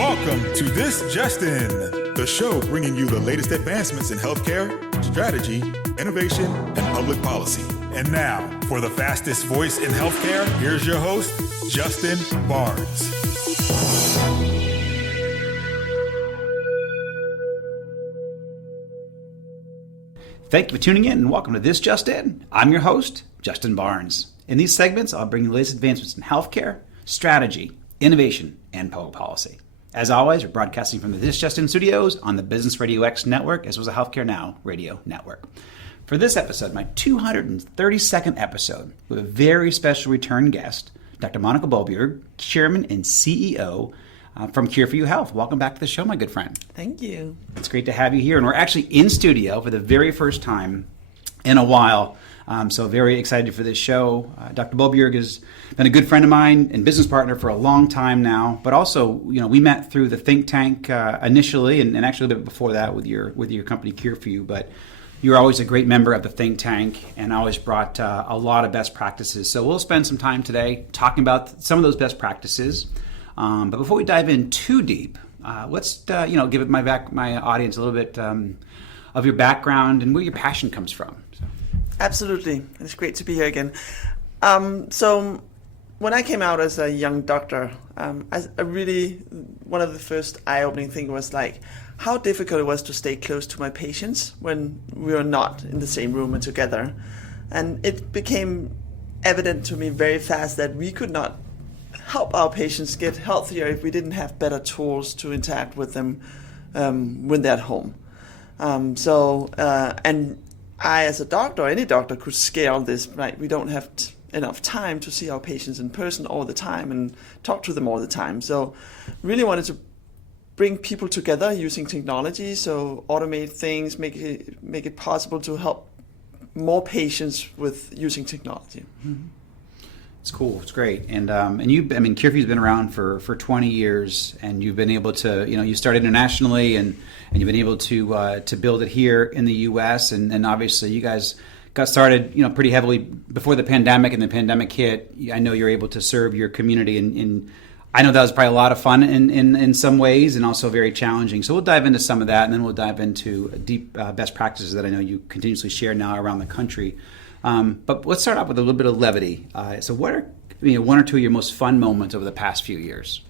Welcome to This Just In, the show bringing you the latest advancements in healthcare, strategy, innovation, and public policy. And now, for the fastest voice in healthcare, here's your host, Justin Barnes. Thank you for tuning in and welcome to This Just In. I'm your host, Justin Barnes. In these segments, I'll bring you the latest advancements in healthcare, strategy, innovation, and public policy. As always, we're broadcasting from the This Just In studios on the Business Radio X network, as well as the Healthcare Now radio network. For this episode, my 232nd episode, with a very special return guest, Dr. Monica Bolbjerg, Chairman and CEO from Cure for You Health. Welcome back to the show, my good friend. Thank you. It's great to have you here, and we're actually in studio for the very first time in a while. So very excited for this show. Dr. Bolbjerg has been a good friend of mine and business partner for a long time now. But also, we met through the think tank initially, and actually a little bit before that with your company Cure for You. But you're always a great member of the think tank, and always brought a lot of best practices. So we'll spend some time today talking about some of those best practices. But before we dive in too deep, let's give my audience a little bit of your background and where your passion comes from. So. Absolutely. It's great to be here again. So when I came out as a young doctor, one of the first eye-opening things was like how difficult it was to stay close to my patients when we were not in the same room and together. And it became evident to me very fast that we could not help our patients get healthier if we didn't have better tools to interact with them when they're at home. And I, as a doctor, any doctor could scale this, right? We don't have enough time to see our patients in person all the time and talk to them all the time. So really wanted to bring people together using technology, so automate things, make it possible to help more patients with using technology. Mm-hmm. It's cool. It's great. And Cure for You's been around for 20 years, and you've been able to, you started internationally, and you've been able to build it here in the U.S. And obviously you guys got started, pretty heavily before the pandemic, and the pandemic hit. I know you're able to serve your community, and I know that was probably a lot of fun in some ways, and also very challenging. So we'll dive into some of that, and then we'll dive into deep best practices that I know you continuously share now around the country. But let's start off with a little bit of levity. So what are one or two of your most fun moments over the past few years?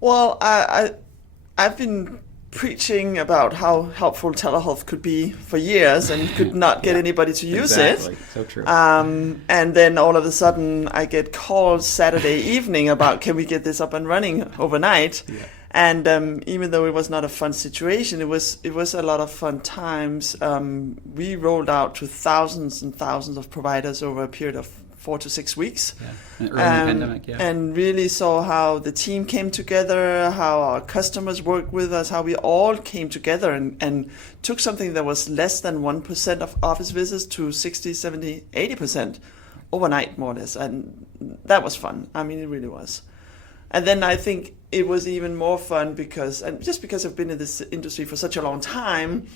Well, I've been preaching about how helpful telehealth could be for years and could not get anybody to use it. So true. And then all of a sudden I get calls Saturday evening about can we get this up and running overnight? Yeah. And even though it was not a fun situation, it was a lot of fun times. We rolled out to thousands and thousands of providers over a period of 4 to 6 weeks. Yeah. And early in the pandemic, yeah. And really saw how the team came together, how our customers worked with us, how we all came together and took something that was less than 1% of office visits to 60, 70, 80% overnight, more or less. And that was fun. I mean, it really was. And then I think it was even more fun because I've been in this industry for such a long time,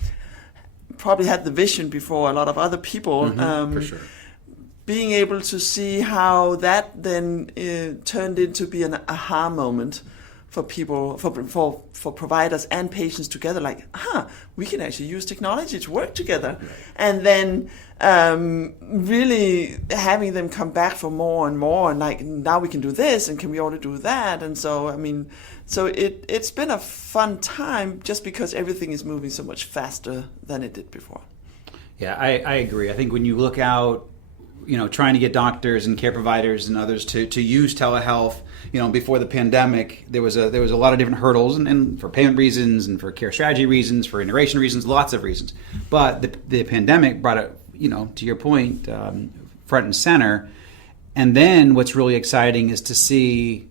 probably had the vision before a lot of other people. For sure. Being able to see how that then turned into be an aha moment for people, for providers and patients together, like, we can actually use technology to work together. Right. And then really having them come back for more and more, and like, now we can do this, and can we already do that? And so, it's been a fun time just because everything is moving so much faster than it did before. Yeah, I agree. I think when you look out, trying to get doctors and care providers and others to use telehealth, before the pandemic, there was a lot of different hurdles, and for payment reasons, and for care strategy reasons, for integration reasons, lots of reasons. But the pandemic brought it, to your point, front and center. And then what's really exciting is to see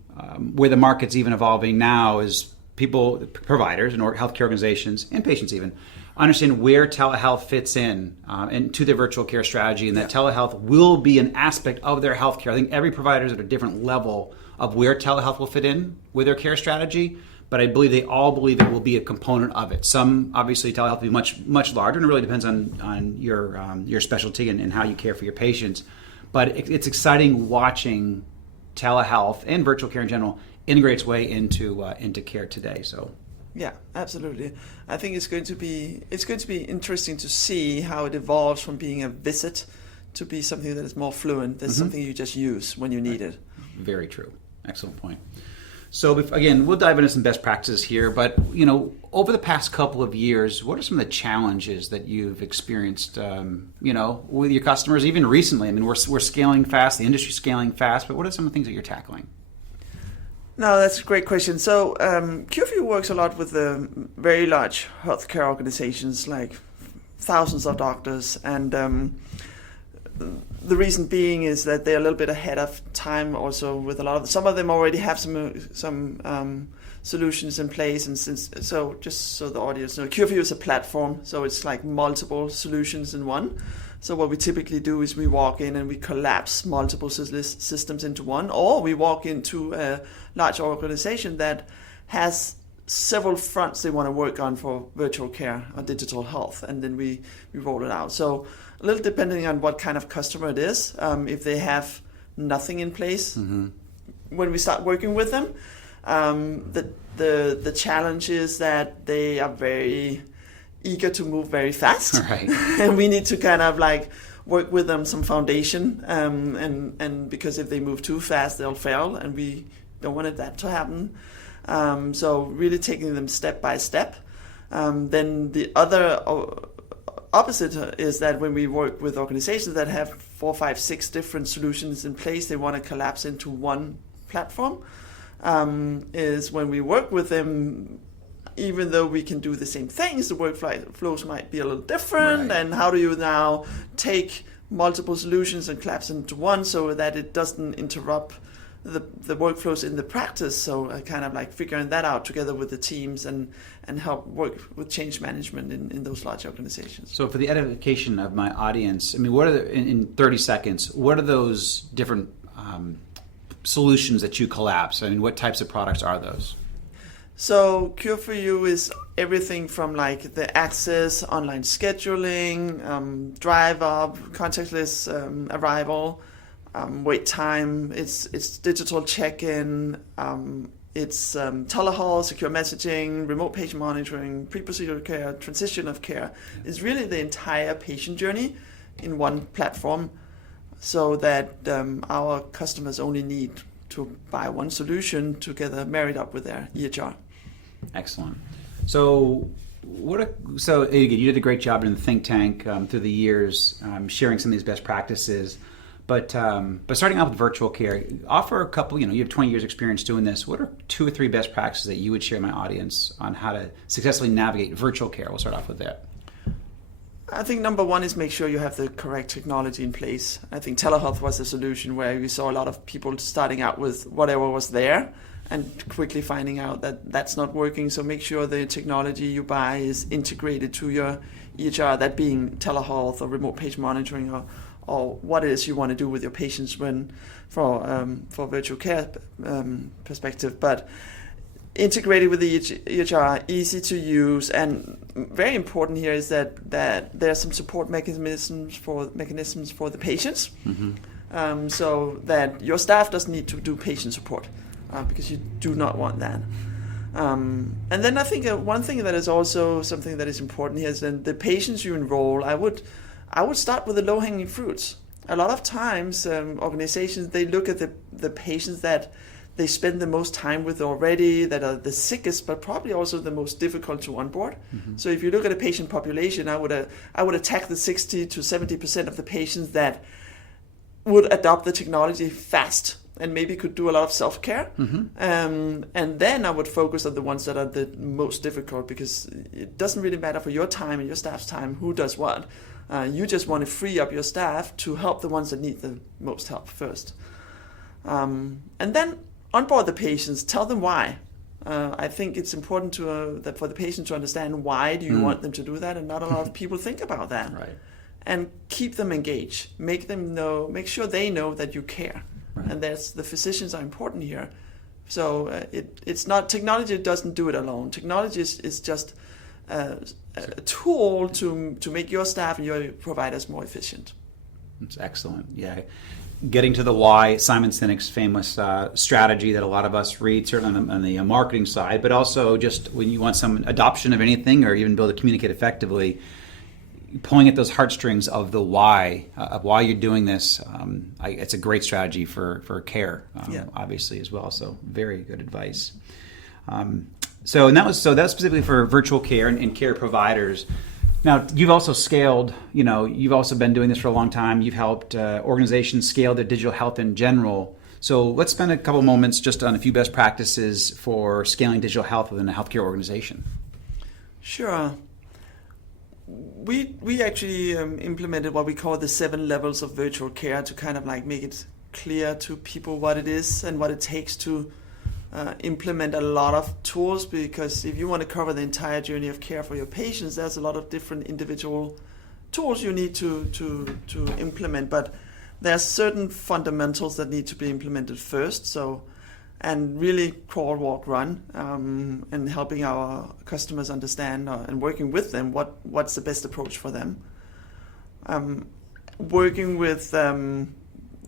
where the market's even evolving now is people, providers and healthcare organizations and patients even, understand where telehealth fits in into their virtual care strategy, and that telehealth will be an aspect of their healthcare. I think every provider is at a different level of where telehealth will fit in with their care strategy, but I believe they all believe it will be a component of it. Some, obviously, telehealth will be much, much larger, and it really depends on your specialty and how you care for your patients. But it's exciting watching telehealth and virtual care in general integrates way into care today. So. Yeah, absolutely. I think it's going to be interesting to see how it evolves from being a visit to be something that is more fluent. That's something you just use when you need it. Very true. Excellent point. So again, we'll dive into some best practices here, but over the past couple of years, what are some of the challenges that you've experienced, with your customers, even recently? I mean, we're scaling fast, the industry's scaling fast, but what are some of the things that you're tackling? No, that's a great question. So CoFounder works a lot with very large healthcare organizations, like thousands of doctors, and the reason being is that they're a little bit ahead of time. Also, with some of them already have some solutions in place, and just so the audience know, CoFounder is a platform, so it's like multiple solutions in one. So what we typically do is we walk in and we collapse multiple systems into one, or we walk into a large organization that has several fronts they want to work on for virtual care or digital health, and then we roll it out. So a little depending on what kind of customer it is, if they have nothing in place when we start working with them, the challenge is that they are very eager to move very fast, right. And we need to kind of like work with them some foundation, and because if they move too fast, they'll fail, and we don't want that to happen. So really taking them step by step. Then the other opposite is that when we work with organizations that have 4, 5, 6 different solutions in place, they want to collapse into one platform. Is when we work with them, even though we can do the same things, the workflows might be a little different. Right. And how do you now take multiple solutions and collapse into one so that it doesn't interrupt the workflows in the practice? So kind of like figuring that out together with the teams and help work with change management in those large organizations. So for the edification of my audience, I mean, what are in 30 seconds, what are those different solutions that you collapse? I mean, what types of products are those? So CoFounder is everything from like the access, online scheduling, drive up, contactless arrival, wait time. It's digital check-in. It's telehealth, secure messaging, remote patient monitoring, pre-procedural care, transition of care. It's really the entire patient journey in one platform, so that our customers only need to buy one solution together, married up with their EHR. Excellent. So again, you did a great job in the think tank through the years, sharing some of these best practices. But starting out with virtual care, offer a couple. You have 20 years experience doing this. What are 2 or 3 best practices that you would share with my audience on how to successfully navigate virtual care? We'll start off with that. I think number one is make sure you have the correct technology in place. I think telehealth was a solution where we saw a lot of people starting out with whatever was there and quickly finding out that that's not working. So make sure the technology you buy is integrated to your EHR, that being telehealth or remote patient monitoring or what it is you want to do with your patients for virtual care perspective. But integrated with the EHR, easy to use, and very important here is that there are some support mechanisms for the patients, so that your staff doesn't need to do patient support, because you do not want that. And then I think one thing that is also something that is important here is that the patients you enroll, I would start with the low-hanging fruits. A lot of times organizations, they look at the patients that they spend the most time with already, that are the sickest, but probably also the most difficult to onboard. So if you look at a patient population, I would attack the 60 to 70% of the patients that would adopt the technology fast and maybe could do a lot of self-care. And then I would focus on the ones that are the most difficult, because it doesn't really matter for your time and your staff's time who does what. You just want to free up your staff to help the ones that need the most help first. And then onboard the patients, tell them why. I think it's important that for the patient to understand why do you want them to do that, and not a lot of people think about that. Right. And keep them engaged. Make sure they know that you care. Right. And the physicians are important here. So it's not, technology doesn't do it alone. Technology is just a tool to make your staff and your providers more efficient. That's excellent. Yeah. getting to the why, Simon Sinek's famous strategy that a lot of us read, certainly on the marketing side, but also just when you want some adoption of anything or even be able to communicate effectively, pulling at those heartstrings of the why, of why you're doing this. It's a great strategy for care, obviously, as well. So very good advice. So that's specifically for virtual care and care providers. Now, you've also scaled, you've also been doing this for a long time. You've helped organizations scale their digital health in general. So let's spend a couple moments just on a few best practices for scaling digital health within a healthcare organization. Sure. We actually implemented what we call the 7 levels of virtual care to kind of like make it clear to people what it is and what it takes to implement a lot of tools, because if you want to cover the entire journey of care for your patients, there's a lot of different individual tools you need to implement, but there are certain fundamentals that need to be implemented first. So, and really crawl, walk, run, and helping our customers understand and working with them what's the best approach for them. Working with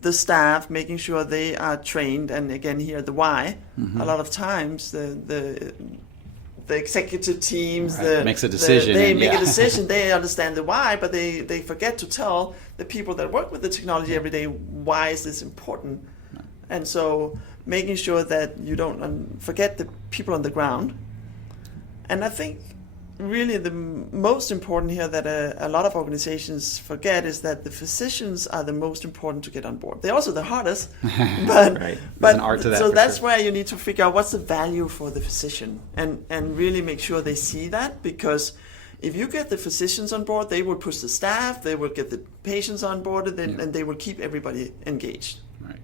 the staff, making sure they are trained, and again here the why. A lot of times the executive teams makes a decision. They make a decision. They understand the why, but they forget to tell the people that work with the technology every day why is this important. And so making sure that you don't forget the people on the ground. And I think really the most important here that a lot of organizations forget is that the physicians are the most important to get on board. They're also the hardest, but, right. but an art to that, so that's sure. where you need to figure out what's the value for the physician and really make sure they see that, because if you get the physicians on board, they will push the staff, they will get the patients on board, and they will keep everybody engaged. Right.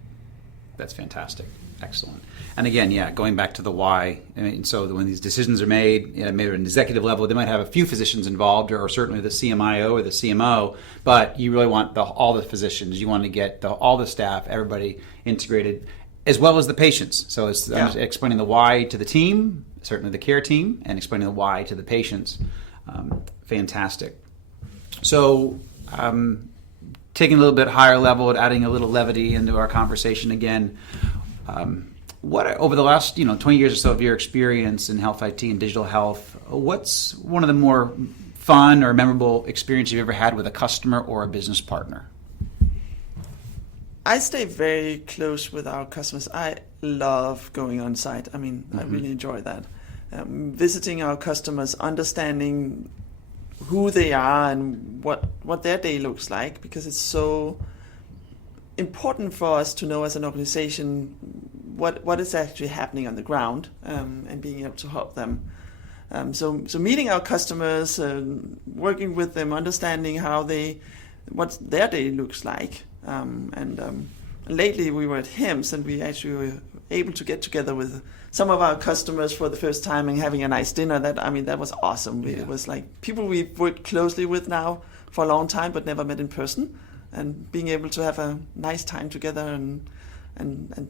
That's fantastic. Excellent. And again, going back to the why. I mean, so when these decisions are made, maybe at an executive level, they might have a few physicians involved, or certainly the CMIO or the CMO, but you really want all the physicians. You want to get all the staff, everybody integrated, as well as the patients. So it's explaining the why to the team, certainly the care team, and explaining the why to the patients. Fantastic. So taking a little bit higher level and adding a little levity into our conversation again, what over the last 20 years or so of your experience in health IT and digital health, what's one of the more fun or memorable experience you've ever had with a customer or a business partner? I stay very close with our customers. I love going on site. I mean, I really enjoy that. Visiting our customers, understanding who they are and what their day looks like, because it's so important for us to know as an organization what is actually happening on the ground, and being able to help them. So meeting our customers, working with them, understanding what their day looks like. And lately we were at HIMSS, and we actually were able to get together with some of our customers for the first time and having a nice dinner. That was awesome. It was like people we've worked closely with now for a long time but never met in person, and being able to have a nice time together and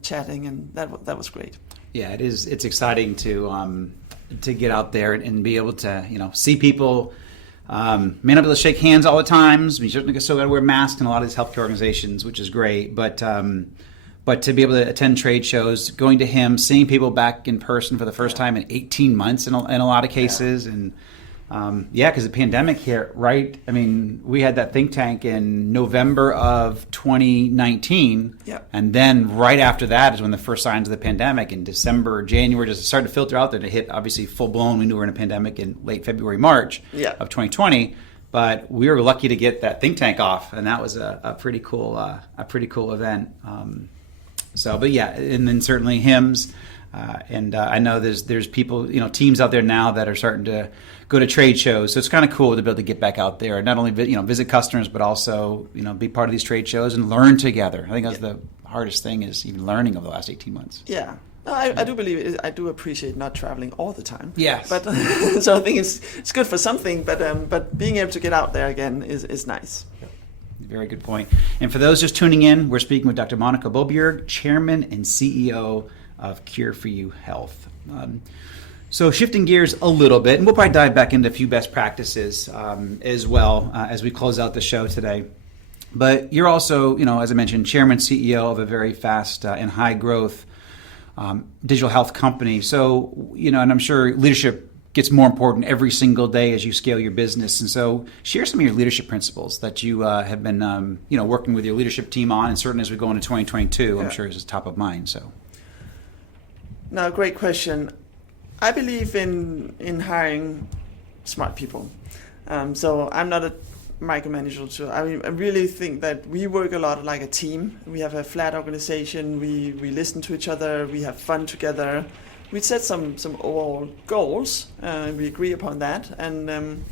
chatting, and that was great. Yeah, it is. It's exciting to get out there and be able to see people. May not be able to shake hands all the time. We certainly still got to wear masks in a lot of these healthcare organizations, which is great. But to be able to attend trade shows, going to HIMSS, seeing people back in person for the first time in 18 months in a lot of cases, and because the pandemic hit, right? I mean, we had that think tank in November of 2019, and then right after that is when the first signs of the pandemic in December, January just started to filter out. That it hit obviously full blown. We knew we were in a pandemic in late February, March of 2020, but we were lucky to get that think tank off, and that was a pretty cool event. And then certainly HIMSS. And I know there's people, teams out there now that are starting to go to trade shows. So it's kind of cool to be able to get back out there and not only visit customers, but also be part of these trade shows and learn together. I think that's the hardest thing, is even learning over the last 18 months. Yeah. No, I do believe I do appreciate not traveling all the time. Yes. But so I think it's good for something, but being able to get out there again is nice. Very good point. And for those just tuning in, we're speaking with Dr. Monica Bolbjerg, Chairman and CEO of Cure for You Health. So shifting gears a little bit, and we'll probably dive back into a few best practices as well as we close out the show today. But you're also, as I mentioned, chairman, CEO of a very fast and high growth digital health company. So, and I'm sure leadership gets more important every single day as you scale your business. And so share some of your leadership principles that you have been, working with your leadership team on, and certainly as we go into 2022, I'm sure this is top of mind. So, now, great question. I believe in hiring smart people. So I'm not a micromanager. So I really think that we work a lot like a team. We have a flat organization. We listen to each other. We have fun together. We set some overall goals. We agree upon that, and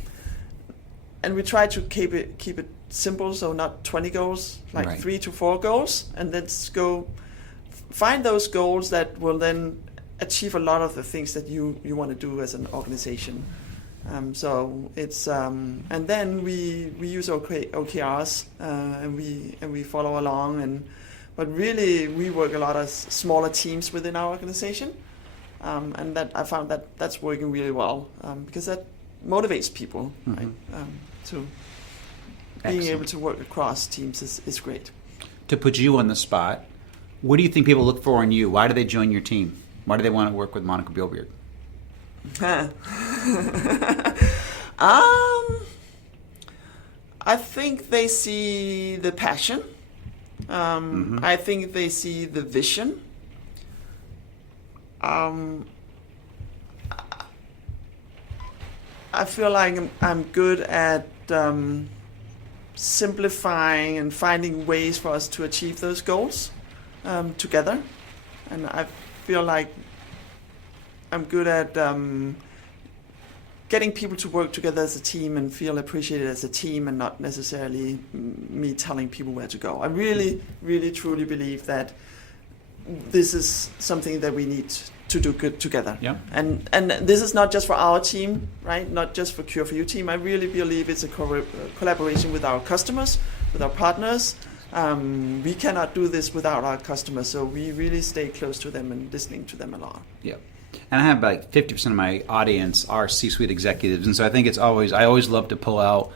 we try to keep it simple. So not 20 goals, like right. 3 to 4 goals, and let's go find those goals that will then achieve a lot of the things that you want to do as an organization. So it's and then we use OKRs and we follow along, but really we work a lot as smaller teams within our organization, and that I found that's working really well because that motivates people, right? To being able to work across teams is great. To put you on the spot, what do you think people look for in you? Why do they join your team? Why do they want to work with Monica Bolbjerg? I think they see the passion. I think they see the vision. I feel like I'm good at simplifying and finding ways for us to achieve those goals together, and I feel like I'm good at getting people to work together as a team and feel appreciated as a team, and not necessarily me telling people where to go. I really, really, truly believe that this is something that we need to do good together. Yeah. And this is not just for our team, right? Not just for Cure for You team. I really believe it's a collaboration with our customers, with our partners. We cannot do this without our customers, so we really stay close to them and listening to them a lot. Yeah. And I have like 50% of my audience are C-suite executives, and so I think I always love to pull out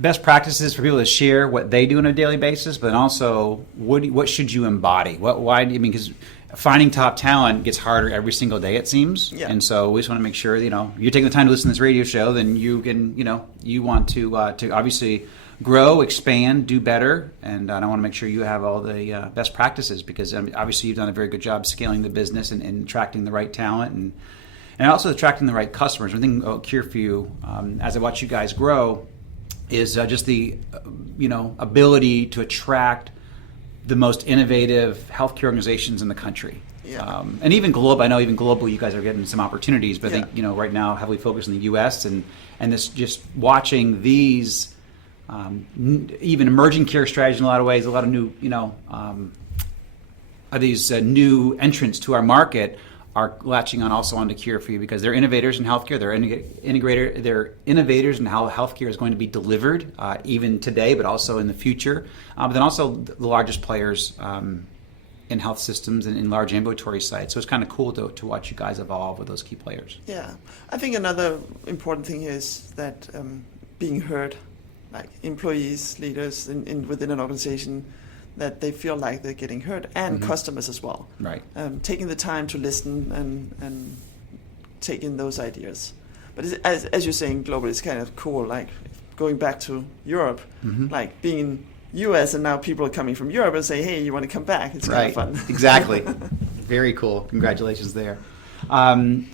best practices for people to share what they do on a daily basis, but also what should you embody? Because finding top talent gets harder every single day, it seems. Yeah. And so we just want to make sure, you're taking the time to listen to this radio show, then you can, you want to obviously grow, expand, do better, and I want to make sure you have all the best practices, because obviously you've done a very good job scaling the business and attracting the right talent and also attracting the right customers. One thing about Cure for You, as I watch you guys grow, is just the ability to attract the most innovative healthcare organizations in the country. Yeah. And even global. I know even globally you guys are getting some opportunities, but I think right now heavily focused in the U.S. and this just watching these even emerging care strategies in a lot of ways, a lot of new these new entrants to our market are latching on also onto Cure for You, because they're innovators in healthcare. They're innovators in how healthcare is going to be delivered, even today, but also in the future. But then also the largest players in health systems and in large ambulatory sites. So it's kind of cool to watch you guys evolve with those key players. Yeah, I think another important thing is that being heard, like employees, leaders within an organization, that they feel like they're getting heard, and customers as well. Right. Taking the time to listen and take in those ideas. But as you're saying, globally, it's kind of cool. Like going back to Europe, like being in US, and now people are coming from Europe and say, "Hey, you want to come back?" It's kind of fun. Exactly. Very cool. Congratulations there.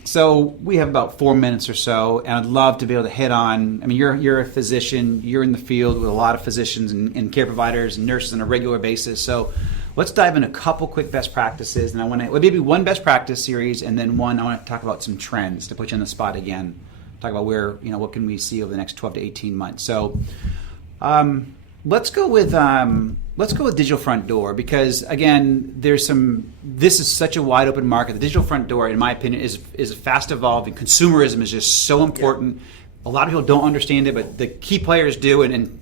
So we have about 4 minutes or so, and I'd love to be able to hit on, you're a physician, you're in the field with a lot of physicians and care providers and nurses on a regular basis. So let's dive in a couple quick best practices, and I want to, maybe one best practice series, and then one, I want to talk about some trends to put you on the spot again, talk about where, what can we see over the next 12 to 18 months. So, let's go with digital front door, because again, this is such a wide open market. The digital front door, in my opinion, is fast evolving. Consumerism is just so important. Yeah. A lot of people don't understand it, but the key players do, and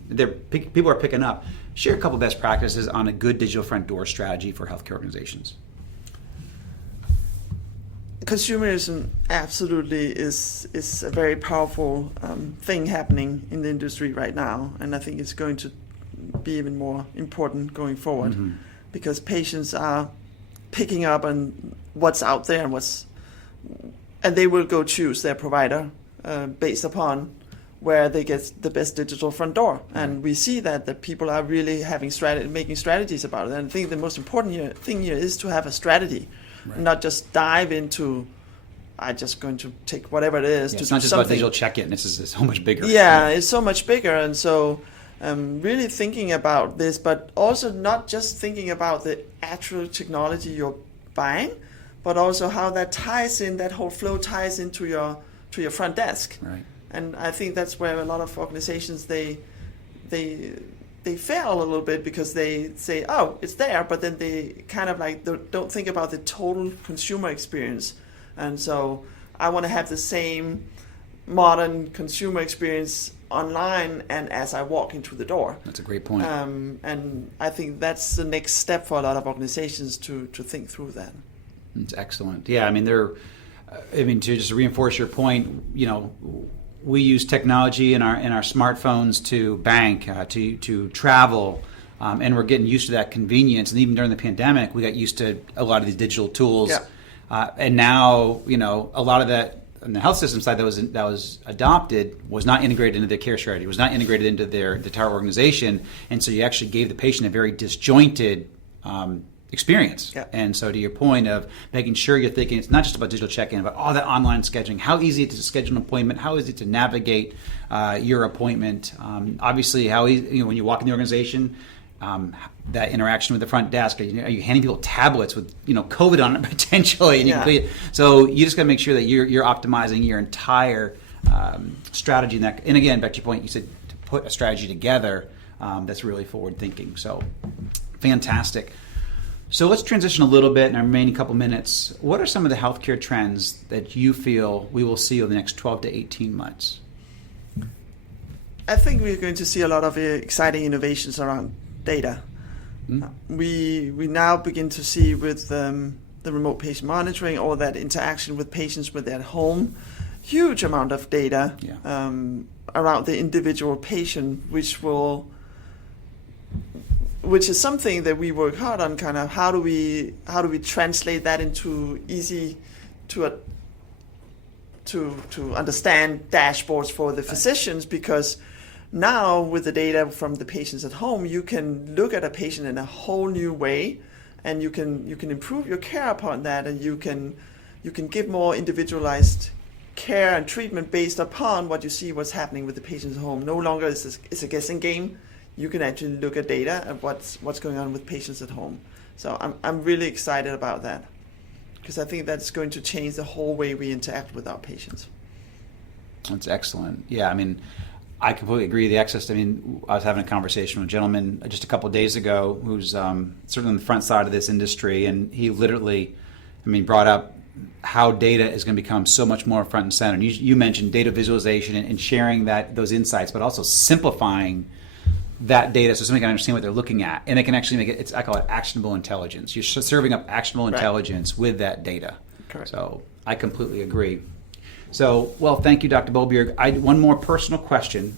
people are picking up. Share a couple best practices on a good digital front door strategy for healthcare organizations. Consumerism absolutely is a very powerful thing happening in the industry right now, and I think it's going to be even more important going forward, because patients are picking up on what's out there and they will go choose their provider based upon where they get the best digital front door. And we see that people are really making strategies about it. And I think the most important thing here is to have a strategy, not just dive into, I'm just going to take whatever it is. It's not just about digital check-in. This is so much bigger. Yeah, it's so much bigger. And so really thinking about this, but also not just thinking about the actual technology you're buying, but also how that ties in, that whole flow ties into your front desk. Right. And I think that's where a lot of organizations, they fail a little bit, because they say, oh, it's there, but then they kind of like don't think about the total consumer experience. And so I want to have the same modern consumer experience online and as I walk into the door. That's a great point. And I think that's the next step for a lot of organizations to think through that. It's excellent. Yeah, I mean, to just reinforce your point, we use technology in our smartphones to bank, to travel, and we're getting used to that convenience. And even during the pandemic, we got used to a lot of these digital tools. Yeah. And now, a lot of that on the health system side that was adopted was not integrated into their care strategy, was not integrated into their entire organization, and so you actually gave the patient a very disjointed experience. Yeah. And so to your point of making sure you're thinking it's not just about digital check-in, but all that online scheduling, how easy it is to schedule an appointment, how easy to navigate your appointment. Obviously, how easy, when you walk in the organization, that interaction with the front desk, are you handing people tablets with COVID on it potentially? And so you just got to make sure that you're optimizing your entire strategy. And again, back to your point, you said to put a strategy together that's really forward thinking. So fantastic. So let's transition a little bit in our remaining couple minutes. What are some of the healthcare trends that you feel we will see over the next 12 to 18 months? I think we're going to see a lot of exciting innovations around data. We now begin to see with the remote patient monitoring, all that interaction with patients when they're at home, huge amount of data around the individual patient, which is something that we work hard on. Kind of how do we translate that into easy to understand dashboards for the physicians, because now with the data from the patients at home, you can look at a patient in a whole new way, and you can improve your care upon that, and you can give more individualized care and treatment based upon what you see, what's happening with the patients at home. No longer is a guessing game. You can actually look at data and what's going on with patients at home. So I'm really excited about that, because I think that's going to change the whole way we interact with our patients. That's excellent. Yeah, I mean, I completely agree. The access, I was having a conversation with a gentleman just a couple of days ago who's certainly on the front side of this industry, and he literally, brought up how data is going to become so much more front and center. And you mentioned data visualization and sharing those insights, but also simplifying that data so somebody can understand what they're looking at, and they can actually make it. I call it actionable intelligence. You're serving up actionable intelligence with that data. Correct. So I completely agree. So, well, thank you, Dr. Bolbjerg. One more personal question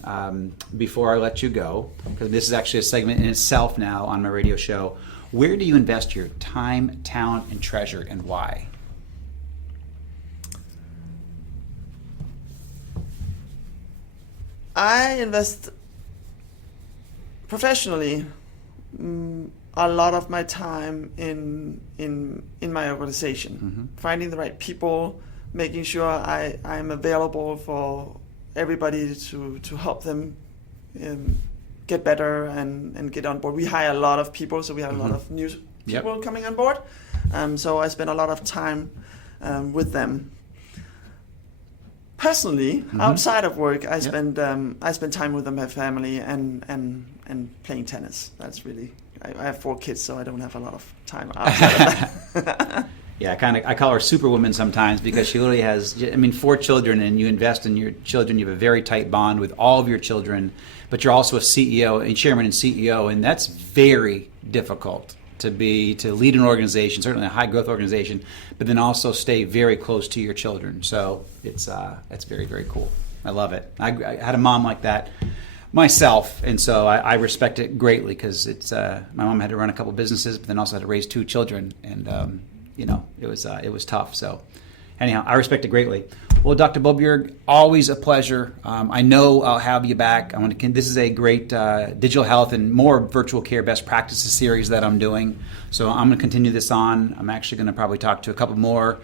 before I let you go, because this is actually a segment in itself now on my radio show. Where do you invest your time, talent, and treasure, and why? I invest professionally a lot of my time in my organization, finding the right people, making sure I'm available for everybody to help them get better and get on board. We hire a lot of people, so we have a lot of new people coming on board. So I spend a lot of time with them. Personally, outside of work, I spend time with my family and playing tennis. That's really. I have 4 kids, so I don't have a lot of time outside of that. Yeah, I call her Superwoman sometimes, because she literally has 4 children, and you invest in your children. You have a very tight bond with all of your children, but you're also a CEO and chairman and CEO, and that's very difficult to lead an organization, certainly a high growth organization, but then also stay very close to your children. So it's very, very cool. I love it. I had a mom like that. myself, and so I respect it greatly because it's my mom had to run a couple businesses, but then also had to raise 2 children, and it was tough. So anyhow, I respect it greatly. Well, Dr. Bolbjerg, always a pleasure. I know I'll have you back. This is a great digital health and more virtual care best practices series that I'm doing. So I'm going to continue this on. I'm actually going to probably talk to a couple more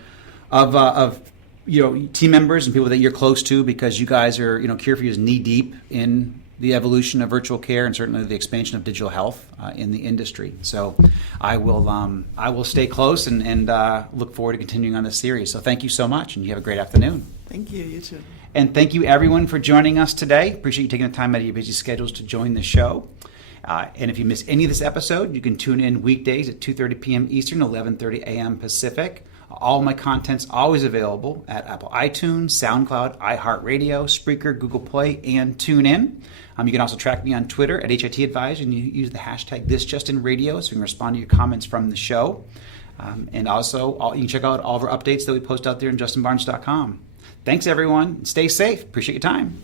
of team members and people that you're close to, because you guys are, CareForYou is knee deep in the evolution of virtual care and certainly the expansion of digital health in the industry. So I will stay close and look forward to continuing on this series. So thank you so much, and you have a great afternoon. Thank you. You too. And thank you everyone for joining us today. Appreciate you taking the time out of your busy schedules to join the show. And if you miss any of this episode, you can tune in weekdays at 2:30 p.m. Eastern, 11:30 a.m. Pacific. All my content's always available at Apple iTunes, SoundCloud, iHeartRadio, Spreaker, Google Play, and TuneIn. You can also track me on Twitter at HIT Advisor, and you use the hashtag ThisJustinRadio so we can respond to your comments from the show. And also, you can check out all of our updates that we post out there on justinbarnes.com. Thanks, everyone. Stay safe. Appreciate your time.